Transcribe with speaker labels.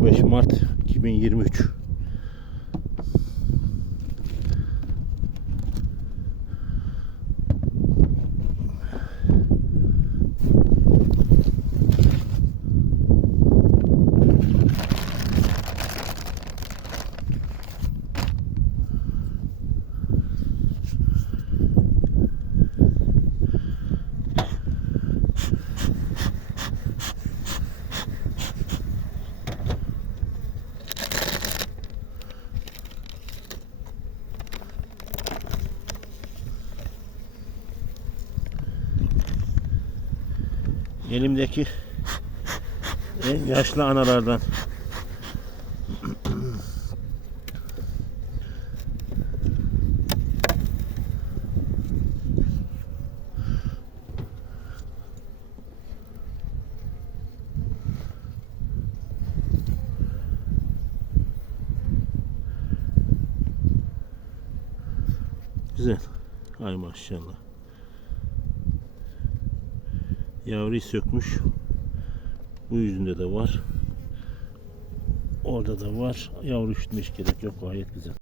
Speaker 1: 25 Mart 2023 Elimdeki en yaşlı analardan. Güzel. Ay maşallah. Yavruyu sökmüş. Bu yüzünde de var. Orada da var. Yavru üşütmüş gerek yok. Gayet güzel.